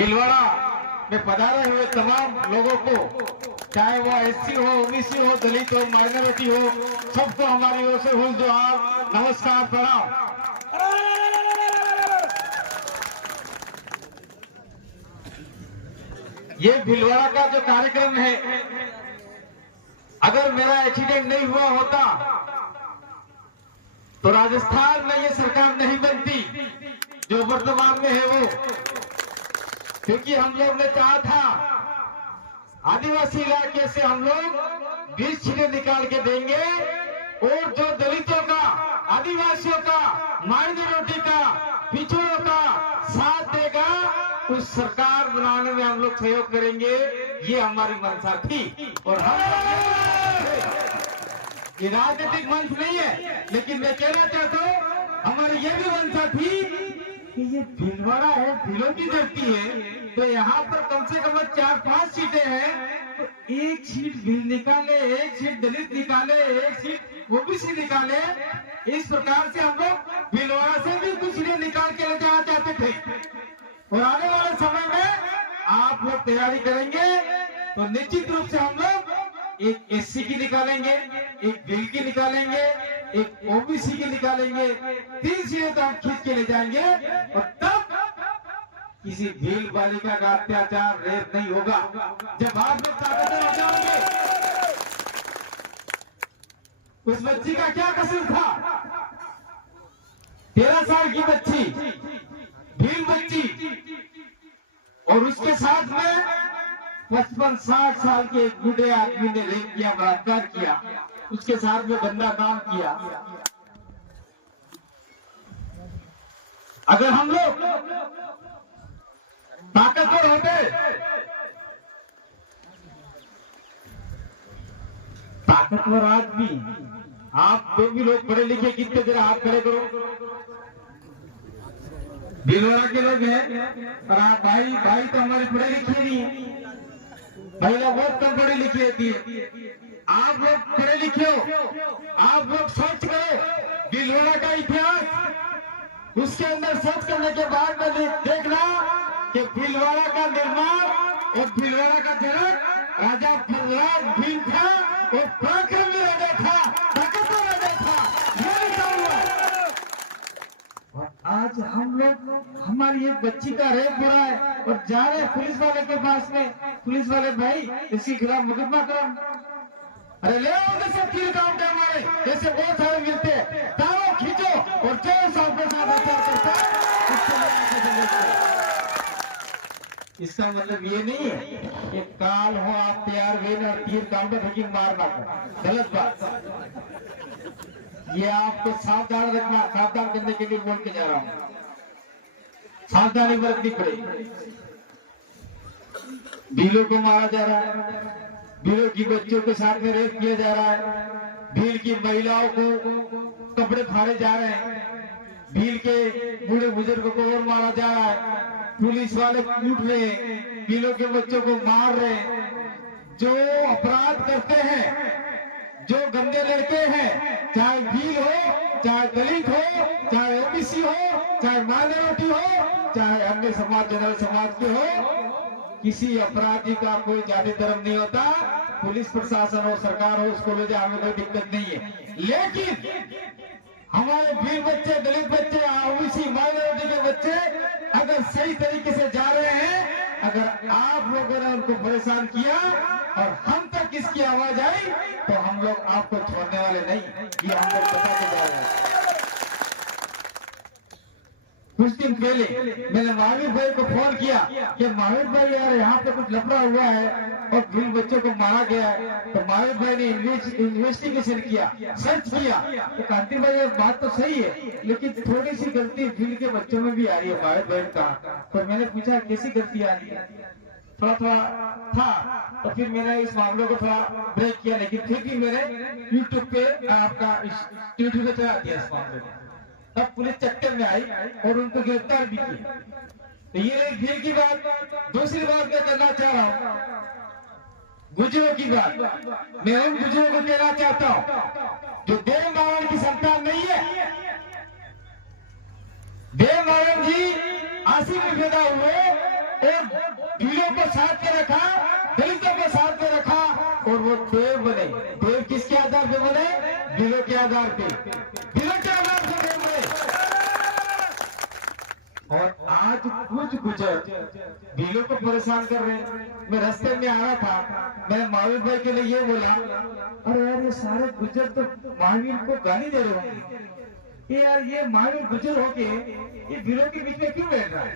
भीलवाड़ा में पधारे हुए तमाम लोगों को, चाहे वो एससी हो, ओबीसी हो, दलित हो, माइनॉरिटी हो, सबको हमारी ओर से हुल जोहार, नमस्कार, प्रणाम। ये भीलवाड़ा का जो कार्यक्रम है, अगर मेरा एक्सीडेंट नहीं हुआ होता तो राजस्थान में ये सरकार नहीं बनती जो वर्तमान में है वो, क्योंकि हम लोग ने चाहा था आदिवासी इलाके से हम लोग 20 सीटें निकाल के देंगे और जो दलितों का, आदिवासियों का, माइनॉरिटी का, पिछड़ों का साथ देगा उस सरकार बनाने में हम लोग सहयोग करेंगे। ये हमारी मंशा थी और हम ये राजनीतिक मंच नहीं है, लेकिन मैं कहना चाहता हूँ हमारी ये भी मंशा थी कि ये भीलवाड़ा है, भीलों की धरती है, तो यहाँ पर कम से कम 4-5 सीटें हैं, तो एक सीट भील निकाले, एक सीट दलित निकाले, एक सीट ओबीसी निकाले। इस प्रकार से हम लोग भीलवाड़ा से भी कुछ सीटें निकाल के ले जाना चाहते थे और आने वाले समय में आप लोग तैयारी करेंगे तो निश्चित रूप से हम लोग एक एससी की निकालेंगे, एक भील की निकालेंगे, एक ओबीसी की निकालेंगे, 3 सीटें तो हम खींच के ले जाएंगे और तब किसी भील बालिका का अत्याचार, रेप नहीं होगा। जब आप लोग ताकतवर हो जाओगे। उस बच्ची का क्या कसूर था? 13 साल की बच्ची, भील बच्ची, और उसके साथ में 55-60 साल के एक बूढ़े आदमी ने रेप किया, बलात्कार किया, उसके साथ में गंदा काम किया। अगर हम लोग ताकतवर होते, ताकतवर आदमी, आप जो भी लोग पढ़े लिखे कितने जरा हाथ खड़े करो, भीलवाड़ा के लोग हैं, और आप भाई तो हमारे पढ़े लिखे नहीं है, भाई लोग बहुत कम पढ़े लिखे होती है। आप लोग पढ़े लिखे हो, आप लोग सर्च करो भीलवाड़ा का इतिहास, उसके अंदर सर्च करने के बाद में देखना कि भीलवाड़ा का निर्माण और भीलवाड़ा का जनक राजा प्रहलाद भील था और पराक्रमी राजा था, ताकतवर राजा था। ये लिखा हुआ। और आज हम लोग, हमारी एक बच्ची का रेप हो रहा है और जा रहे पुलिस वाले के पास में, पुलिस वाले भाई इसके खिलाफ मुकदमा करो। अरे ले आओ जैसे किल काउंट है हमारे, जैसे बहुत सारे मिलते हैं, दावा खींचो और 4 साल के साथ करता है। इसका मतलब ये नहीं है कि काल हो आप तैयार हुए और तीर काउंटर फेंकी मारना, गलत बात। ये आपको सावधान रखना, सावधान करने के लिए बोल के जा रहा हूँ, सावधानी बरतनी पड़ेगी। भीलों को मारा जा रहा है, भीलों की बच्चों के साथ में रेप किया जा रहा है, भील की महिलाओं को कपड़े फाड़े जा रहे हैं, भील के बूढ़े बुजुर्गों को और मारा जा रहा है, पुलिस वाले कूट रहे हैं, भीलों के बच्चों को मार रहे हैं। जो अपराध करते हैं, जो गंदे लड़के हैं, चाहे भील हो, चाहे दलित हो, चाहे ओबीसी हो, चाहे माइनॉरिटी हो, चाहे अन्य समाज, जनरल समाज के हो, किसी अपराधी का कोई जाति धर्म नहीं होता। पुलिस प्रशासन हो, सरकार हो, उसको ले जाए, हमें कोई दिक्कत नहीं है। लेकिन हमारे भील बच्चे, दलित बच्चे, ओबीसी, माइनॉरिटी के बच्चे अगर सही तरीके से जा रहे हैं, अगर आप लोगों ने उनको परेशान किया और हम तक इसकी आवाज आई, तो हम लोग आपको छोड़ने वाले नहीं, ये हम लोग बताते जा रहे हैं। कुछ दिन पहले मैंने महावीर भाई को फोन किया कि महावीर भाई यार यहाँ पे कुछ लफड़ा हुआ है और भील बच्चों को मारा गया है। तो महावीर भाई ने इन्वेस्टिगेशन किया, सर्च किया। तो कांति भाई ये बात तो सही है, लेकिन थोड़ी सी गलती भील के बच्चों में भी आ रही है। महावीर भाई ने कहा, तो मैंने पूछा कैसी गलती आ रही है, थोड़ा था। तो फिर मैंने इस मामले को थोड़ा ब्रेक किया, लेकिन फिर भी मैंने यूट्यूब पे आपका यूट्यूब पे चला दिया इस मामले को। तब पुलिस चक्कर में आई और उनको गिरफ्तार भी किया। तो ये एक भील की बात। दूसरी बात मैं करना चाह रहा हूँ, गुजरों की बात। मैं उन गुजरों को कहना चाहता हूँ जो देव नारायण की संतान नहीं है। देव नारायण जी 80 में पैदा हुए और भीलों को साथ में रखा, दलितों को साथ में रखा और वो देव बने। देव किसके आधार पे बने? भीलों के आधार पे, भीलों के आधार पे देव बने। और आज कुछ गुजर भीलों को परेशान कर रहे हैं। मैं रास्ते में आ रहा था, मैं महावीर भाई के लिए ये बोला, अरे यार ये सारे गुजर तो महावीर को गाली दे रहे होंगे, यार ये महावीर गुजर होके ये भीलों के बीच में क्यों बैठ रहा है,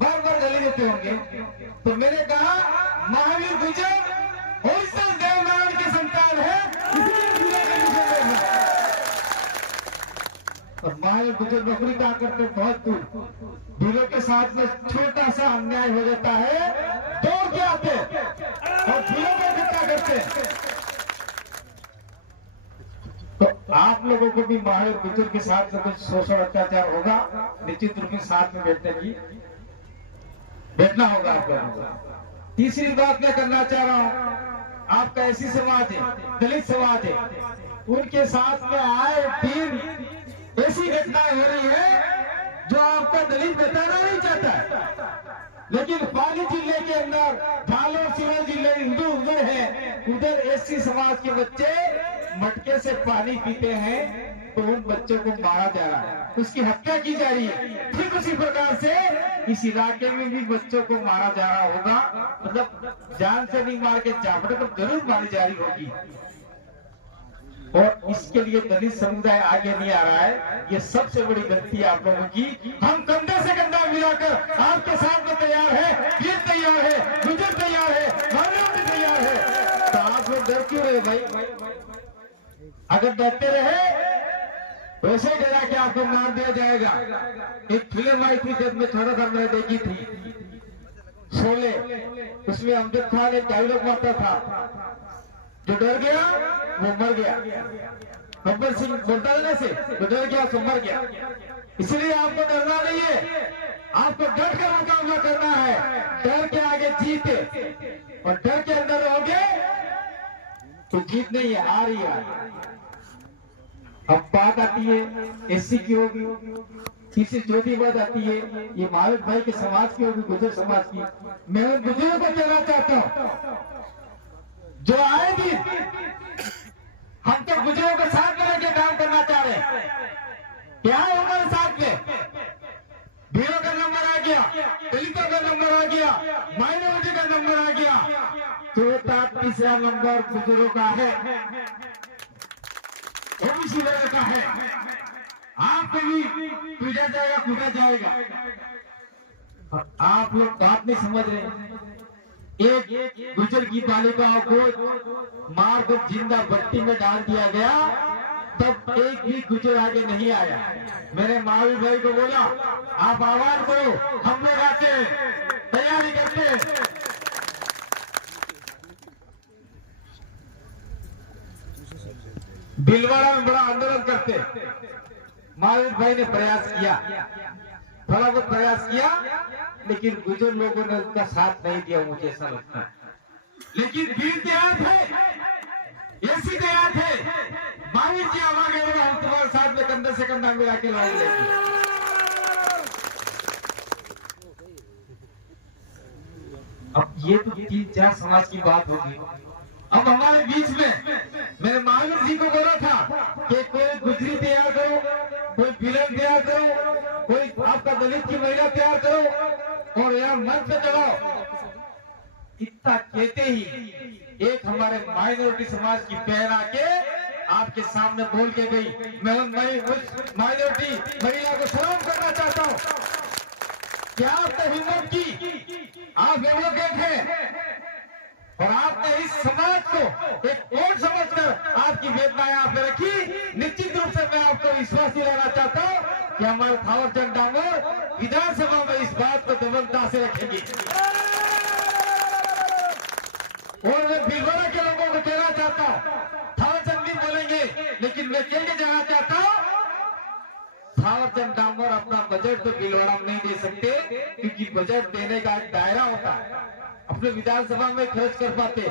बार बार गाली देते होंगे। तो मैंने कहा महावीर गुजर होलसेल देवनारायण की संतान है, इसलिए भीलों के बीच में बैठ रहा है। और महावीर गुजर नौकरी क्या करते, बहुत दूर भीलों के साथ में छोटा सा अन्याय हो जाता है, दौड़ के आते और भीलों को इकट्ठा करते। तो आप लोगों को भी महावीर गुजर के साथ में कुछ शोषण अत्याचार होगा, निश्चित रूप से साथ में बैठना होगा आपको। तीसरी बात मैं करना चाह रहा हूं, आपका ऐसी समाज है, दलित समाज है, उनके साथ में आए दिन ऐसी घटनाएं हो रही है जो आपका दलित बताना नहीं चाहता है। लेकिन पाली जिले के अंदर जालोर सिरोही जिले उधर है, उधर एससी समाज के बच्चे मटके से पानी पीते हैं तो उन बच्चों को मारा जा रहा है, उसकी हत्या की जा रही है। ठीक उसी प्रकार से इस इलाके में भी बच्चों को मारा जा रहा होगा, मतलब जान से नहीं मार के चापड़े तो जरूर मारी जा रही होगी। और इसके लिए दलित समुदाय आगे नहीं आ रहा है, ये सबसे बड़ी गलती है आप लोगों की। हम कंधे से कंधा मिलाकर आपके साथ में तैयार है, वीर तैयार है, गुजर तैयार है, मानव भी तैयार है। तो आप लोग डर क्यों रहे भाई? अगर डरते रहे वैसे डरा के आपको मार दिया जाएगा। एक फिल्म आई थी जब मैं छोटा था, मैंने देखी थी शोले, उसमें अमजद खान एक डायलॉग मारता था, जो डर गया वो मर गया। गब्बर सिंह बोलता है ना से, जो डर गया सो मर गया। इसलिए आपको डरना नहीं है, आपको डर कर मुकाबला करना है। डर के आगे जीत है और डर के अंदर रहोगे तो जीत नहीं है, हार ही है। अब बात आती है एससी की होगी, तीसरी चौथी बात आती है ये महावीर भाई के समाज की होगी, गुजर समाज की। मैं उन गुजरों को कहना चाहता हूँ जो आए दिन हम तो गुजरों के साथ में लेके काम करना चाह रहे हैं। क्या है हमारे साथ में? भीलों का नंबर आ गया, दलितों का नंबर आ गया, माइनॉरिटी का नंबर आ गया, चौथा तीसरा नंबर गुजरों का है, ओबीसी वर्ग का है। आपको भी पीटा जाएगा, कूटा जाएगा। और आप लोग बात नहीं समझ रहे। एक गुजर की बालिकाओं को मार कर जिंदा भट्टी में डाल दिया गया, तब एक भी गुजर आगे नहीं आया। मैंने महावीर भाई को बोला आप आवाज करो, हम लोग आते तैयारी करते। भीलवाड़ा में बड़ा आंदोलन करते, महावीर भाई ने प्रयास किया, थोड़ा बहुत प्रयास किया, लेकिन गुजर लोगों ने उसका साथ नहीं दिया, मुझे ऐसा लगता है। लेकिन भील तैयार थे, ऐसी तैयार थे, महावीर जी आवाज गए, हम तुम्हारे साथ में कंधे से कंधा मिला के लड़ाई लड़ेंगे। अब ये तो 3-4 समाज की बात होगी। अब हमारे बीच में मैंने महावीर जी को बोला था कि कोई गुजरी तैयार करो, कोई बिलन तैयार करो, कोई आपका दलित की महिला तैयार करो और यहाँ मंच पे चढ़ाओ। इतना कहते ही एक हमारे माइनॉरिटी समाज की बहन आके आपके सामने बोल के गई। मैं उस माइनॉरिटी महिला को सलाम करना चाहता हूँ कि आपने हिम्मत की, आप एडवोकेट हैं और आपने इस समाज को एक वोट समझकर आपकी वेदनाएं आपने रखी। निश्चित रूप से मैं आपको विश्वास दिलाना चाहता हूं कि हमारे थावरचंद डामोर विधानसभा में इस बात को दबंगता से रखेंगे। और मैं भीलवाड़ा के लोगों को कहना चाहता हूं, थावरचंद भी बोलेंगे, लेकिन मैं कह के जाना चाहता हूं थावरचंद डामोर अपना बजट तो भीलवाड़ा में नहीं दे सकते, क्योंकि बजट देने का एक दायरा होता है, अपने विधानसभा में खर्च कर पाते।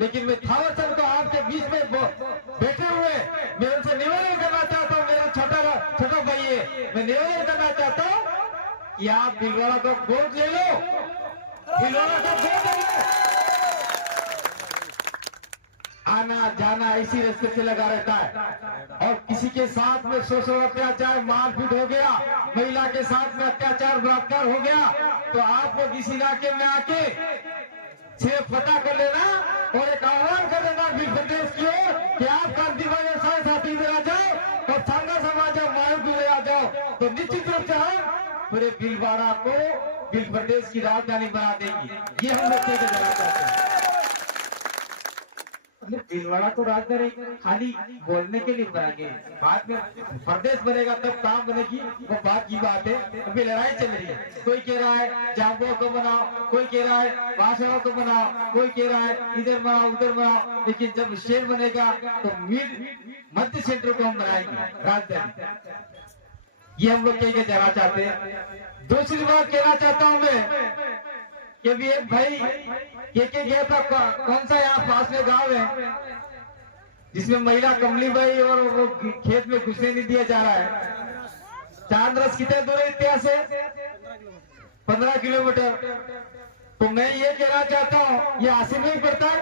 लेकिन मैं थावरचंद को आपके बीच में बैठे हुए मैं उनसे निवेदन करना चाहता हूँ, मेरा छोटा भाई है, मैं निवेदन करना चाहता हूँ कि आप भीलवाड़ा को गोद ले लो, भीलवाड़ा को गोद ले लो। आना जाना इसी रास्ते से लगा रहता है और किसी के साथ में शोषण अत्याचार मारपीट हो गया, महिला के साथ में अत्याचार बलात्कार हो गया, तो आप लोग इस इलाके में आके सिर्फ पता कर लेना और एक आह्वान कर देना भील प्रदेश की ओर कि आप क्रांतिकारी साथी इधर आ जाओ और सांगा समाज मायू भी आ जाओ, तो निश्चित रूप से हम पूरे भीलवाड़ा को भील प्रदेश की राजधानी बना देंगे। ये हम लोग कहते हैं। भीलवाड़ा को राजधानी खाली बोलने के लिए बनाएंगे, बाद में प्रदेश बनेगा तब काम बनेगी, वो बात की बात है। अभी लड़ाई चल रही है, कोई कह रहा है जाम्बो को बनाओ, कोई कह रहा है भाषाओं को बनाओ, कोई कह रहा है इधर बनाओ उधर बनाओ, लेकिन जब शहर बनेगा तो मध्य सेंटर को हम बनाएंगे राजधानी। ये हम लोग कह के जाना चाहते हैं। दूसरी बात कहना चाहता हूँ मैं कि भी एक भाई के गया था, कौन सा यहाँ पास में गांव है जिसमें महिला कमली बाई और वो खेत में घुसने नहीं दिया जा रहा है। चांदरस कितने दूर है इतिहास से? 15 किलोमीटर। तो मैं ये कहना चाहता हूँ, ये आसिम में ही पड़ता है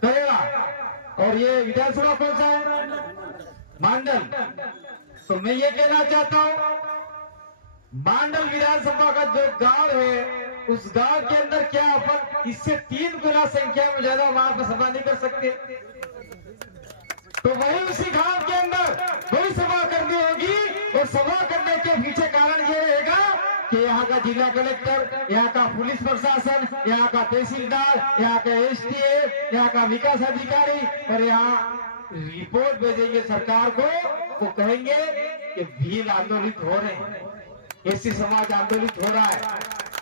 करेगा, और ये विधानसभा कौन सा है? मांडल। तो मैं ये कहना चाहता हूँ, मांडल विधानसभा का जो गांव है उस गांव के अंदर क्या अपन इससे 3 गुना संख्या में ज्यादा वहां पर सभा नहीं कर सकते? तो वही उसी गांव के अंदर वही सभा करनी होगी और सभा करने के पीछे कारण ये रहेगा कि यहाँ का जिला कलेक्टर, यहाँ का पुलिस प्रशासन, यहाँ का तहसीलदार, यहाँ का एसडीए, यहाँ का विकास अधिकारी और यहाँ रिपोर्ट भेजेंगे सरकार को, वो कहेंगे कि भील आंदोलित हो रहे हैं, एससी समाज आंदोलित हो रहा है,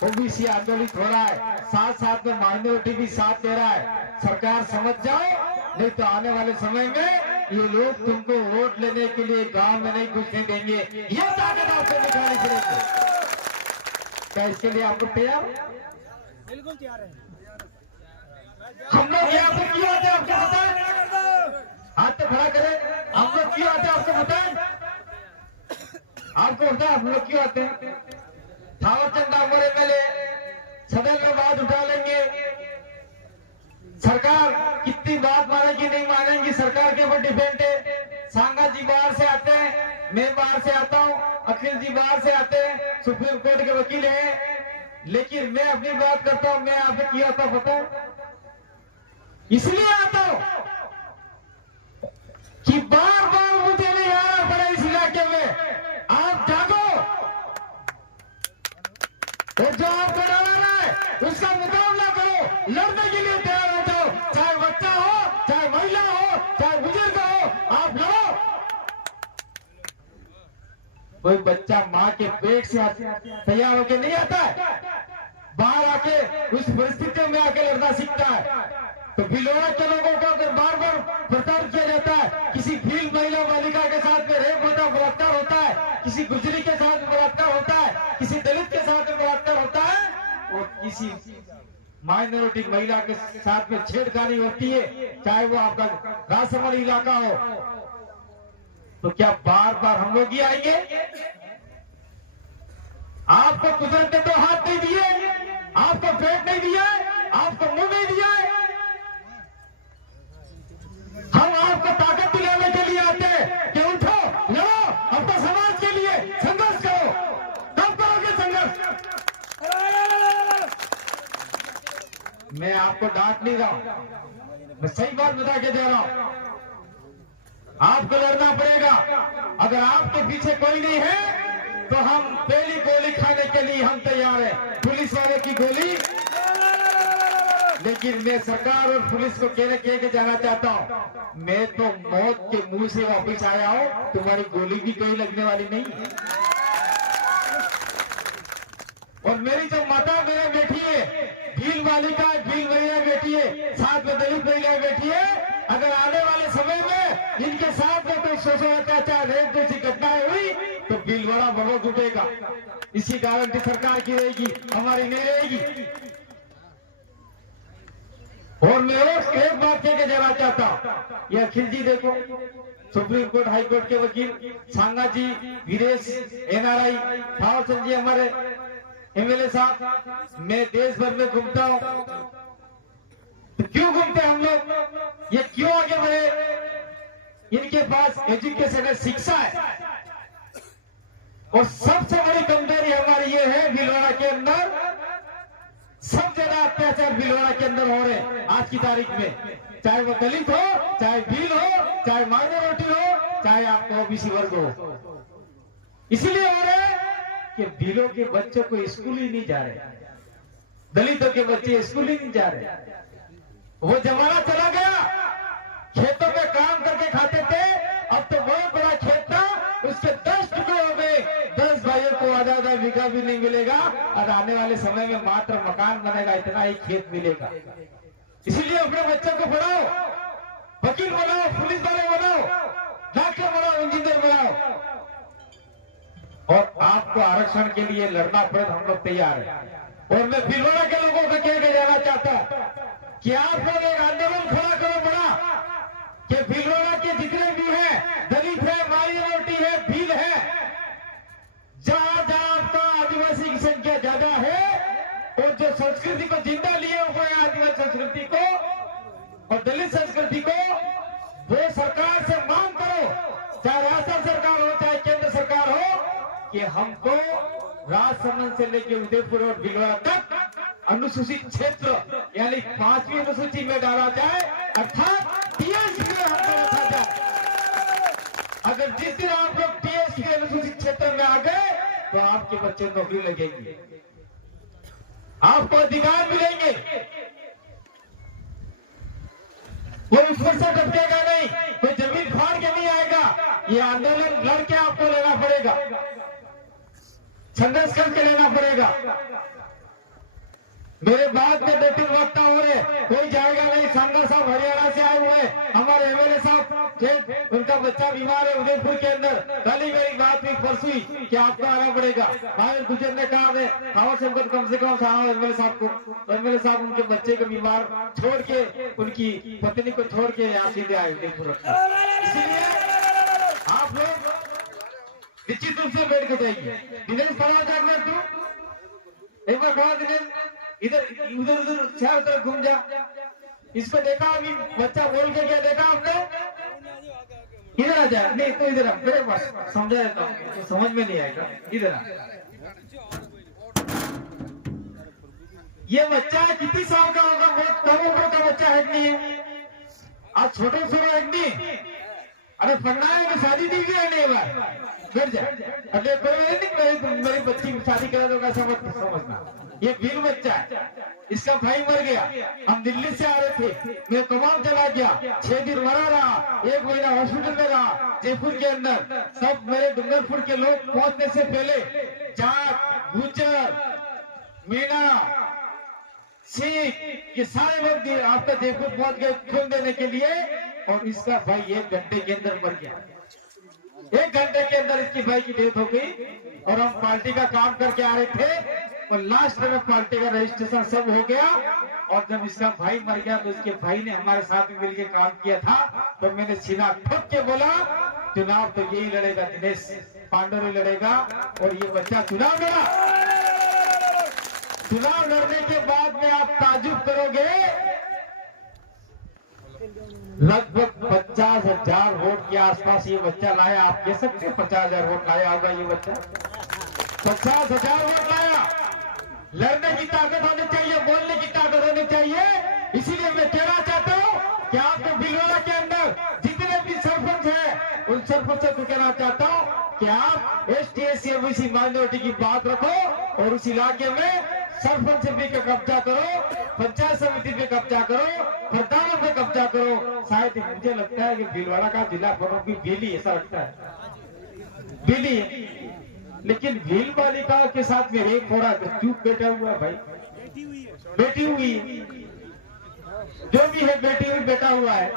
ओबीसी आंदोलित हो रहा है, साथ साथ में माइनॉरिटी भी साथ दे रहा है। सरकार समझ जाओ, नहीं तो आने वाले समय में ये लोग तुमको वोट लेने के लिए गांव में नहीं घुसने देंगे। ये ताकत आपको दिखानी पड़ेगी। क्या इसके लिए आपको तैयार? बिल्कुल तैयार है। हम लोग यहाँ पर क्यों आते हैं आपको पता है? हाथ तो खड़ा करें। हम लोग क्यों आते हैं आपको पता है? आपको पता है हम लोग क्यों आते हैं? थावरचंद डामोर एमएलए सदन में बात उठा लेंगे, सरकार कितनी बात मानेगी नहीं मानेगी सरकार के ऊपर डिपेंड है। सांगा जी बाहर से आते हैं, मैं बाहर से आता हूँ, अखिल जी बाहर से आते हैं, सुप्रीम कोर्ट के वकील हैं, लेकिन मैं अपनी बात करता हूँ। मैं यहाँ पे किया था पता इसलिए आता हूँ कि बार बार मुझे नहीं आना पड़ा इस इलाके में। आप जागो और जो आपको डराना है उसका मुकाबला करो, लड़ने के लिए तैयार हो जाओ, चाहे बच्चा हो, चाहे महिला हो, चाहे बुजुर्ग हो, आप लड़ो। कोई बच्चा माँ के पेट से तैयार होके नहीं आता है, बाहर आके उस परिस्थितियों में आके लड़ना सीखता है। तो भीलवाड़ा के लोगों को अगर बार बार प्रताड़ किया जाता है, किसी भील महिला बालिका के साथ में रेप होता बलात्कार होता है, किसी गुजरी के साथ में बलात्कार होता है, किसी दलित के साथ में बलात्कार होता है, और किसी माइनॉरिटी महिला के साथ में छेड़खानी होती है, चाहे वो आपका राजसमंद इलाका हो, तो क्या बार बार हम लोग ही आएंगे? आपको कुदरत ने तो हाथ नहीं दिए, आपको पेट नहीं दिया है, आपको मुंह नहीं दिया है। हम आपको ताकत दिलाने के लिए आते हैं कि उठो, लड़ो, अपने समाज के लिए संघर्ष करो। कब करोगे संघर्ष? मैं आपको डांट नहीं रहा हूं, मैं सही बात बता के दे रहा हूं। आपको लड़ना पड़ेगा। अगर आपके पीछे कोई नहीं है तो हम पहली गोली खाने के लिए हम तैयार हैं, पुलिस वाले की गोली। लेकिन मैं सरकार और पुलिस को कह के जाना चाहता हूं, मैं तो मौत के मुंह से वापस आया हूं, तुम्हारी गोली भी कहीं लगने वाली नहीं है। और मेरी जो माता मेरे बेटी है, भील बालिका, भील महिला बेटी है, साथ में दलित महिलाएं बैठी है, अगर आने वाले समय में इनके साथ में कोई शोषण अत्याचार रेप जैसी घटनाएं हुई तो भीलवाड़ा बहुत उठेगा। इसी गारंटी सरकार की रहेगी, हमारी नहीं रहेगी। और मैं और एक बात कह के जाना चाहता हूं, ये अखिल जी देखो, सुप्रीम कोर्ट हाई कोर्ट के वकील सांगा जी, वीरेश NRI, थावरचंद जी हमारे MLA साहब, मैं देश भर में घूमता हूँ। तो क्यों घूमते हम लोग, ये क्यों आगे बढ़े? इनके पास एजुकेशन है, शिक्षा है। और सबसे बड़ी कमजोरी हमारी ये है, भीलवाड़ा के अंदर सब ज्यादा अत्याचार भीलवाड़ा के अंदर हो रहे हैं आज की तारीख में, चाहे वो दलित हो, चाहे भील हो, चाहे माइनॉरिटी हो, चाहे आपका OBC वर्ग हो। इसलिए हो रहे हैं कि भीलों के बच्चों को स्कूल ही नहीं जा रहे, दलितों के बच्चे स्कूल ही नहीं जा रहे। वो जमाना चला गया, खेतों में काम करके खाते थे। अब तो बहुत बड़ा खेत था, उसके 10 टुकड़े हो गए, 10 भाइयों को आधा बीघा भी नहीं मिलेगा, और आने वाले समय में मात्र मकान बनेगा, इतना ही खेत मिलेगा। इसीलिए अपने बच्चों को पढ़ाओ, वकील बनाओ, पुलिस वाले बनाओ, डॉक्टर बनाओ, इंजीनियर बनाओ। और आपको आरक्षण के लिए लड़ना पड़े तो हम लोग तैयार हैं। और मैं भीलवाड़ा के लोगों को कह के जाना चाहता हूं कि आप लोग एक आंदोलन खड़ा करो बड़ा, कि भीलवाड़ा के जितने भी हैं, दलित है, माइनॉरिटी है, भील है, जहां जहां आपका आदिवासी की संख्या ज्यादा है, और जो संस्कृति को जिंदा लिए हुए हैं, आदिवासी संस्कृति को और दलित संस्कृति को, वो सरकार से मांग करो, चाहे राजस्थान सरकार हो, चाहे केंद्र सरकार हो, कि हमको राजसमंद से लेकर उदयपुर और भीलवाड़ा तक अनुसूचित क्षेत्र यानी 5वीं अनुसूची में डाला जाए, अर्थात TS में हमको रखा जाए। अगर जिस दिन आप लोग TS के अनुसूचित क्षेत्र में आ गए तो आपके बच्चे नौकरी लगेगी, आपको अधिकार मिलेंगे, कोई ऊपर से टपकेगा नहीं, कोई जमीन फाड़ के नहीं आएगा। ये आंदोलन लड़के आपको लेना पड़ेगा, संघर्ष करके लेना पड़ेगा। मेरे बाद में 2-3 वक्ता हो रहे, कोई जाएगा नहीं। सांगा साहब हरियाणा से आए हुए, हमारे MLA साहब, उनका बच्चा बीमार है उदयपुर के अंदर। कल ही मेरी बात हुई, परसों ही, कि आपको आना पड़ेगा। भाई गुजर ने कहा थावर शंकर कम से कम MLA साहब को, तो MLA साहब उनके बच्चे को बीमार छोड़ के, उनकी पत्नी को छोड़ के यहाँ सीधे आए उदयपुर। इसीलिए आप लोग निश्चित रूप से बैठ के जाइए। दिनेश खड़ा जाकर तू एक बार खड़ा, दिनेश इधर उधर उधर चारों तरफ घूम जा। इसको देखा अभी बच्चा बोल के, क्या देखा आपने? इधर आ जा, नहीं तो इधर आ, मेरे पास समझा देता हूँ, तो समझ में नहीं आएगा, इधर आ। ये बच्चा कितनी साल का होगा? बहुत कम उम्र का बच्चा है कि नहीं? आज छोटे छोटे है कि नहीं? अरे पढ़ना है कि शादी दी है नहीं? बार घर जा, अरे मेरी बच्ची की शादी करा दो, ऐसा मत समझना। ये भील बच्चा है, इसका भाई मर गया, हम दिल्ली से आ रहे थे, मैं तमाम चला गया, 6 दिन मरा रहा, 1 महीना हॉस्पिटल में रहा जयपुर के अंदर। सब मेरे डूंगरपुर के लोग पहुंचने से पहले जाट, गुज्जर, मीणा, सिख, ये सारे लोग आपका जयपुर पहुंच गए खून देने के लिए। और इसका भाई 1 घंटे के अंदर मर गया, 1 घंटे के अंदर इसकी भाई की डेथ हो गई। और हम पार्टी का काम करके आ रहे थे, और लास्ट में पार्टी का रजिस्ट्रेशन सब हो गया। और जब इसका भाई मर गया तो इसके भाई ने हमारे साथ में मिलकर काम किया था। तो मैंने सीधा ठोक के बोला, चुनाव तो यही लड़ेगा, दिनेश पांडुरंग लड़ेगा। और ये बच्चा चुनाव लड़ा। चुनाव लड़ने के बाद में आप ताजुब करोगे, लगभग 50,000 वोट के आसपास ये बच्चा लाया। आप कह सकते हैं 50,000 वोट लाया होगा ये बच्चा, 50,000 वोट लाया। लड़ने की ताकत होनी चाहिए, बोलने की ताकत होनी चाहिए। इसीलिए मैं कहना चाहता हूँ कि आपको भीलवाड़ा के अंदर जितने भी सरपंच हैं, उन सरपंचों को कहना चाहता हूँ कि आप ST SC OBC माइनॉरिटी की बात रखो, और उस इलाके में सरपंच भी का कब्जा करो, पंचायत समिति पे कब्जा करो, प्रधानों पे कब्जा करो। शायद मुझे लगता है कि भीलवाड़ा का जिला प्रमुख भी भीली, ऐसा लगता है भीली है। लेकिन भील बालिका के साथ में रेप हो रहा है तो चुप बैठा हुआ भाई, बैठी हुई जो भी है, बैठी हुई बैठा हुआ है।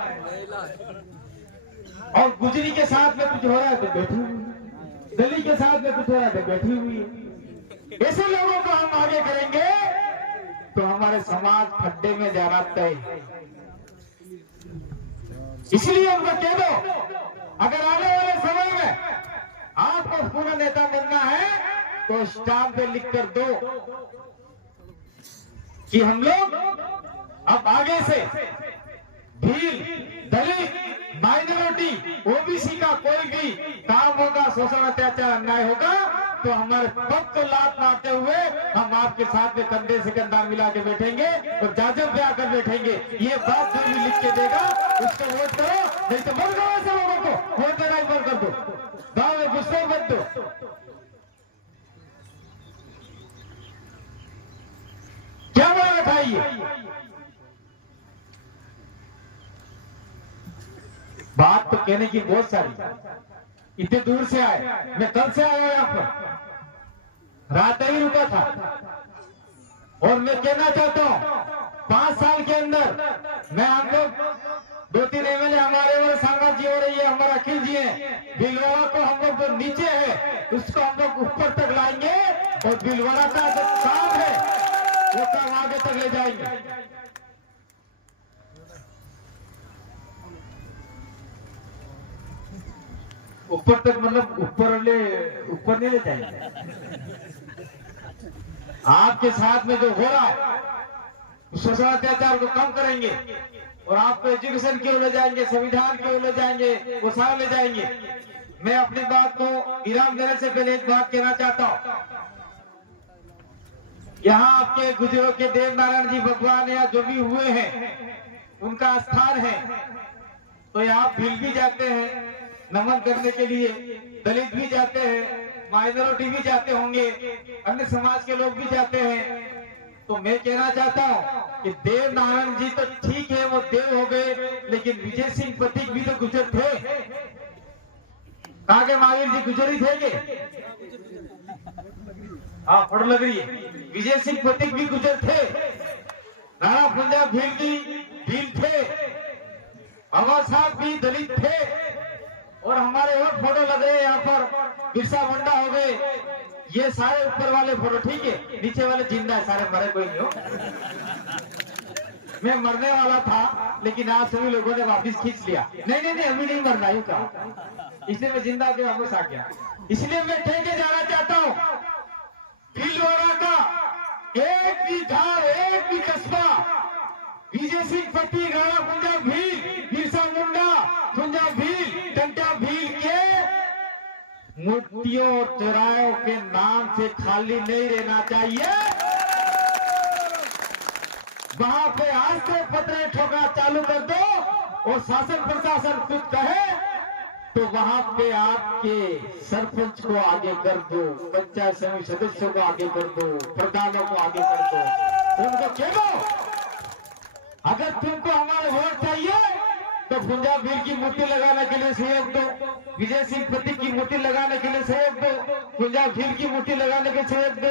और गुजरी के साथ में कुछ हो रहा है तो बैठी हुई, दलित के साथ में कुछ हो रहा है तो बैठी हुई है। ऐसे लोगों को हम आगे करेंगे तो हमारे समाज खड्डे में जाना तय है। इसलिए उनको कह दो, अगर आने वाले समय में आपको पूरा नेता बनना है तो स्टाम्प पे लिख कर दो कि हम लोग अब आगे से भील, दलित, माइनॉरिटी, ओबीसी का कोई भी काम होगा, शोषण, अत्याचार, अन्याय होगा तो हमारे पग को लात मारते हुए हम आपके साथ में कंधे से कंधा मिला के बैठेंगे और जाजम पे आकर बैठेंगे। ये बात जो भी लिख के देगा उसको वोट करो, नहीं तो मत करो ऐसे लोगों को, वोट देना ही बंद कर दो, गाँव में घुसने मत दो। क्या बड़ा बैठाइए, बात तो कहने की बहुत सारी, इतने दूर से आए, मैं कल से आया यहाँ पर, रात ही रुका था और मैं कहना चाहता हूँ 5 साल के अंदर मैं हम लोग 2-3 एमएलए हमारे और सांगत जी हो रही है, हमारा अखिल जी है, भीलवाड़ा को हम लोग जो नीचे है उसको हम लोग ऊपर तक लाएंगे और भीलवाड़ा का जो काम है वो काम आगे तक ले जाएंगे। ऊपर तक मतलब ऊपर नहीं ले जाएंगे। आपके साथ में जो हो रहा है शोषण अत्याचार को कम करेंगे और आपको एजुकेशन की ओर ले जाएंगे, संविधान की ओर ले जाएंगे, वो सारा ले जाएंगे। मैं अपनी बात को विराम देने से पहले एक बात कहना चाहता हूँ, यहाँ आपके गुजरों के देव नारायण जी भगवान या जो भी हुए हैं उनका स्थान है, तो यहाँ भील भी जाते हैं नमन करने के लिए, दलित भी जाते हैं, माइनॉरिटी भी जाते होंगे, अन्य समाज के लोग भी जाते हैं। तो मैं कहना चाहता हूँ कि देव नारायण जी तो ठीक है वो देव हो गए, लेकिन विजय सिंह प्रतीक भी तो गुजर थे। कहा के महावीर जी गुजर ही थे, हाँ फोटो लग रही है, विजय सिंह प्रतीक भी गुजर थे, राणा पुंजा भील थे, अमर साहब भी दलित थे और हमारे और फोटो लग रहे हैं यहाँ पर, बिरसा मुंडा हो गए, ये सारे ऊपर वाले फोटो ठीक है, नीचे वाले जिंदा है, सारे मरे कोई नहीं हो। मैं मरने वाला था लेकिन आज सभी लोगों ने वापस खींच लिया, नहीं अभी नहीं मरना यूं कहा, इसलिए मैं जिंदा के वापस आ गया। इसलिए मैं ठेके जाना चाहता हूँ, भीलवाड़ा का एक भी गांव, एक भी कस्बा विजय सिंह प्रतीक, राणा पुंजा भील, बिरसा मुंडा पुंजा भील, टंटा भील के मूर्तियों और चौराहों के नाम से खाली नहीं रहना चाहिए। वहां पे आज से पत्र ठोकना चालू कर दो और शासन प्रशासन खुद कहे तो वहां पे आपके सरपंच को आगे कर दो, पंचायत समिति सदस्यों को आगे कर दो, प्रधानों को आगे कर दो, उनको कह दो अगर तुमको हमारे वोट चाहिए तो पुंजा भील की मूर्ति लगाने के लिए सहयोग दो, विजय सिंह प्रतीक की मूर्ति लगाने के लिए सहयोग दो, पुंजा भील की मूर्ति लगाने के सहयोग दो।